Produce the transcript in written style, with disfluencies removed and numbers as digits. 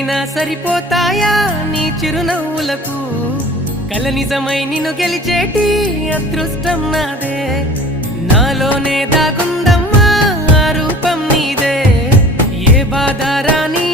కోట్లైనా సరిపోతాయా నీ చిరునవ్వులకు కల నిజమై నిన్ను గెలిచేటి అదృష్టం నాదే నాలోనే దాగుందమ్మా ఆ రూపం నీదే ఏ బాధ రాని